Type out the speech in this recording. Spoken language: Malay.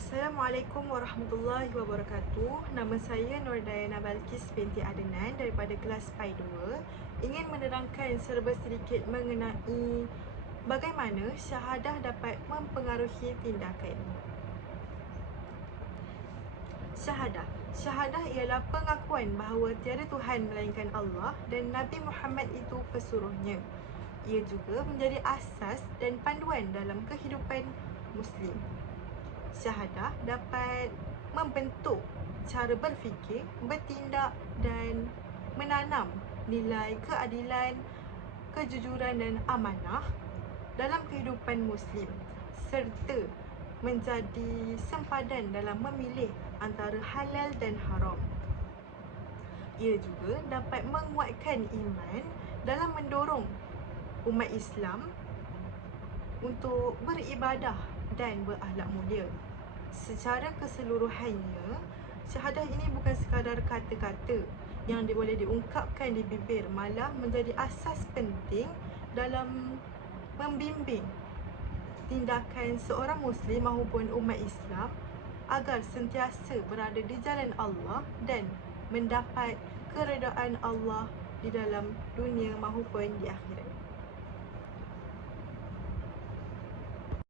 Assalamualaikum warahmatullahi wabarakatuh. Nama saya Nordayana Balkis binti Adnan daripada kelas PAI 2. Ingin menerangkan serba sedikit mengenai bagaimana syahadah dapat mempengaruhi tindakan. Syahadah ialah pengakuan bahawa tiada Tuhan melainkan Allah dan Nabi Muhammad itu pesuruhnya. Ia juga menjadi asas dan panduan dalam kehidupan Muslim. Syahadah dapat membentuk cara berfikir, bertindak dan menanam nilai keadilan, kejujuran dan amanah dalam kehidupan Muslim serta menjadi sempadan dalam memilih antara halal dan haram. Ia juga dapat menguatkan iman dalam mendorong umat Islam untuk beribadah dan berakhlak mulia. Secara keseluruhannya, syahadah ini bukan sekadar kata-kata yang boleh diungkapkan di bibir, malah menjadi asas penting dalam membimbing tindakan seorang Muslim maupun umat Islam agar sentiasa berada di jalan Allah dan mendapat keredaan Allah di dalam dunia maupun di akhirat.